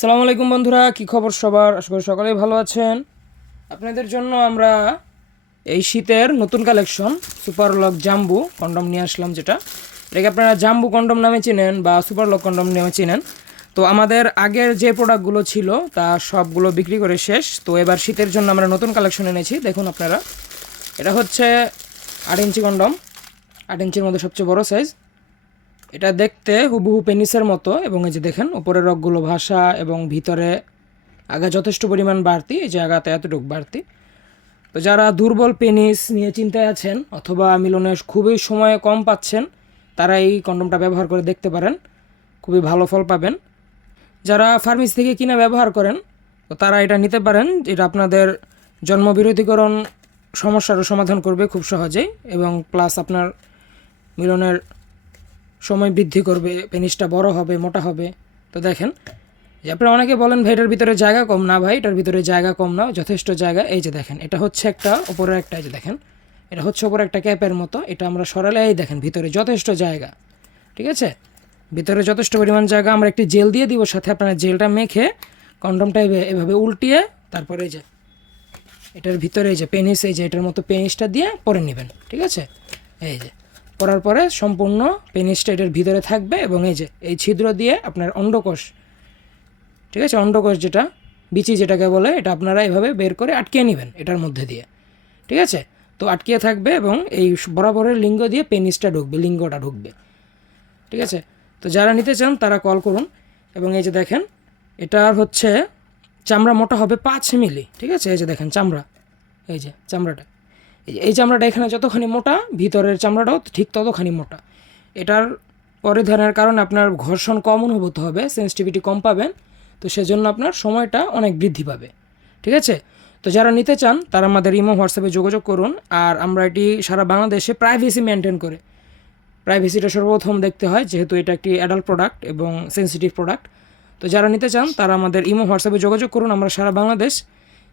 আসসালামু আলাইকুম বন্ধুরা, কি খবর সবার? আশা করি সকলেই ভালো আছেন। আপনাদের জন্য আমরা এই শীতের নতুন কালেকশন সুপার লক জাম্বু কন্ডম নিয়ে আসলাম, যেটা এটাকে আপনারা জাম্বু কন্ডম নামে চিনেন বা সুপার লক কন্ডম নামে চিনেন। তো আমাদের আগের যে প্রোডাক্টগুলো ছিল তা সবগুলো বিক্রি করে শেষ। তো এবার শীতের জন্য আমরা নতুন কালেকশন এনেছি, দেখুন আপনারা। এটা হচ্ছে 8 ইঞ্চি কন্ডম, 8 ইঞ্চির মধ্যে সবচেয়ে বড় সাইজ। এটা দেখতে হুবহু পেনিসের মতো, এবং এই যে দেখেন উপরের রগগুলো ভাসা এবং ভিতরে আগা যথেষ্ট পরিমাণ বাড়তি, এই যে আগাতে এতটুকু বাড়তি। তো যারা দুর্বল পেনিস নিয়ে চিন্তায় আছেন অথবা মিলনের খুবই সময় কম পাচ্ছেন, তারা এই কন্ডমটা ব্যবহার করে দেখতে পারেন, খুবই ভালো ফল পাবেন। যারা ফার্মেসি থেকে কিনে ব্যবহার করেন তো তারা এটা নিতে পারেন, এটা আপনাদের জন্মবিরোধীকরণ সমস্যারও সমাধান করবে খুব সহজেই, এবং প্লাস আপনার মিলনের সময় বৃদ্ধি করবে, পেনিসটা বড় হবে, মোটা হবে। তো দেখেন যে আপনারা অনেকে বলেন ভাই এটার ভিতরে জায়গা কম। না ভাই, এটার ভিতরে জায়গা কম না, যথেষ্ট জায়গা। এই যে দেখেন, এটা হচ্ছে একটা উপরের একটা, এই যে দেখেন এটা হচ্ছে উপরে একটা ক্যাপের মতো, এটা আমরা সরালে এই দেখেন ভিতরে যথেষ্ট জায়গা। ঠিক আছে, ভিতরে যথেষ্ট পরিমাণ জায়গা। আমরা একটি জেল দিয়ে দিব সাথে, আপনারা জেলটা মেখে কন্ডমটা এভাবে উল্টিয়ে তারপরে এই যে এটার ভিতরে এই যে পেনিস, এই যে এটার মতো পেনিসটা দিয়ে পরে নেবেন। ঠিক আছে, এই যে পরার পরে সম্পূর্ণ পেনিসটা এটার ভিতরে থাকবে, এবং এই যে এই ছিদ্র দিয়ে আপনার অন্ডকোষ, ঠিক আছে, অন্ডকোষ যেটা বিচি যেটাকে বলে, এটা আপনারা এভাবে বের করে আটকিয়ে নেবেন এটার মধ্যে দিয়ে। ঠিক আছে, তো আটকিয়ে থাকবে এবং এই বরাবরের লিঙ্গ দিয়ে পেনিসটা ঢুকবে, লিঙ্গটা ঢুকবে। ঠিক আছে, তো যারা নিতে চান তারা কল করুন। এবং এই যে দেখেন এটার হচ্ছে চামড়া মোটা হবে 5 মিলি। ঠিক আছে, এই যে দেখেন চামড়া, এই যে চামড়াটা, এই চামড়াটা এখানে যতখানি মোটা, ভিতরের চামড়াটাও ঠিক ততখানি মোটা। এটার পরিধানের কারণে আপনার ঘর্ষণ কম অনুভূত হবে, সেন্সিটিভিটি কম পাবেন, তো সেজন্য আপনার সময়টা অনেক বৃদ্ধি পাবে। ঠিক আছে, তো যারা নিতে চান তারা আমাদের ইমো হোয়াটসঅ্যাপে যোগাযোগ করুন। আর আমরা এটি সারা বাংলাদেশে প্রাইভেসি মেনটেন করে, প্রাইভেসিটা সর্বপ্রথম দেখতে হয়, যেহেতু এটা একটি অ্যাডাল্ট প্রোডাক্ট এবং সেন্সিটিভ প্রোডাক্ট। তো যারা নিতে চান তারা আমাদের ইমো হোয়াটসঅ্যাপে যোগাযোগ করুন। আমরা সারা বাংলাদেশ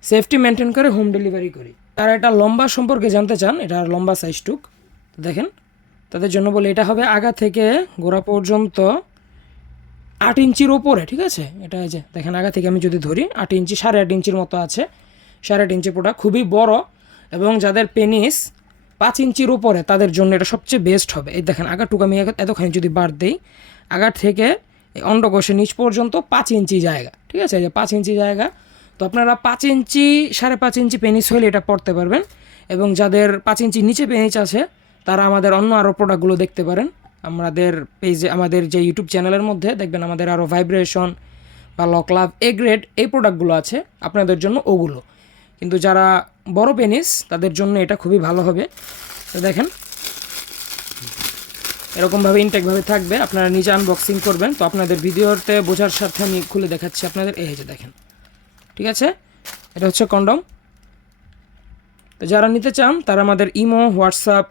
সেফটি মেনটেন করে হোম ডেলিভারি করি। তারা এটা লম্বা সম্পর্কে জানতে চান, এটা লম্বা সাইজটুক দেখেন, তাদের জন্য বলে এটা হবে আগা থেকে গোড়া পর্যন্ত 8 ইঞ্চির ওপরে। ঠিক আছে, এটা এই যে দেখেন আগা থেকে আমি যদি ধরি 8 ইঞ্চি, 8.5 ইঞ্চির মতো আছে, 8.5 ইঞ্চি প্রোডাক্ট, খুবই বড়। এবং যাদের পেনিস 5 ইঞ্চির উপরে তাদের জন্য এটা সবচেয়ে বেস্ট হবে। এই দেখেন আগাটুকু আমি এতখানি যদি বাড় দিই, আগার থেকে অন্ডকোষের নিচ পর্যন্ত 5 ইঞ্চি জায়গা। ঠিক আছে, এই যে 5 ইঞ্চি জায়গা। তো আপনারা 5 ইঞ্চি, 5.5 ইঞ্চি পেনিস হলে এটা পড়তে পারবেন। এবং যাদের 5 ইঞ্চি নিচে পেনিস আছে তারা আমাদের অন্য আরও প্রোডাক্টগুলো দেখতে পারেন। আমাদের পেজে, আমাদের যে ইউটিউব চ্যানেলের মধ্যে দেখবেন আমাদের আরও ভাইব্রেশন বা লক লাভ এ গ্রেড এই প্রোডাক্টগুলো আছে আপনাদের জন্য, ওগুলো। কিন্তু যারা বড় পেনিস তাদের জন্য এটা খুবই ভালো হবে। তো দেখেন এরকমভাবে ইনটেকভাবে থাকবে, আপনারা নিজে আনবক্সিং করবেন। তো আপনাদের ভিডিওতে বোঝার স্বার্থে আমি খুলে দেখাচ্ছি আপনাদের, এই যে দেখেন। ঠিক আছে, এটা হচ্ছে কন্ডম। তো যারা নিতে চান তারা আমাদের ইমো, হোয়াটসঅ্যাপ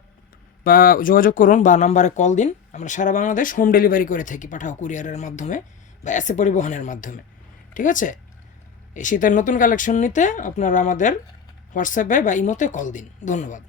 বা যোগাযোগ করুন বা নাম্বারে কল দিন। আমরা সারা বাংলাদেশ হোম ডেলিভারি করে থাকি, পাঠাও কুরিয়ারের মাধ্যমে বা এসে পরিবহনের মাধ্যমে। ঠিক আছে, এই শীতের নতুন কালেকশন নিতে আপনারা আমাদের হোয়াটসঅ্যাপে বা ইমোতে কল দিন। ধন্যবাদ।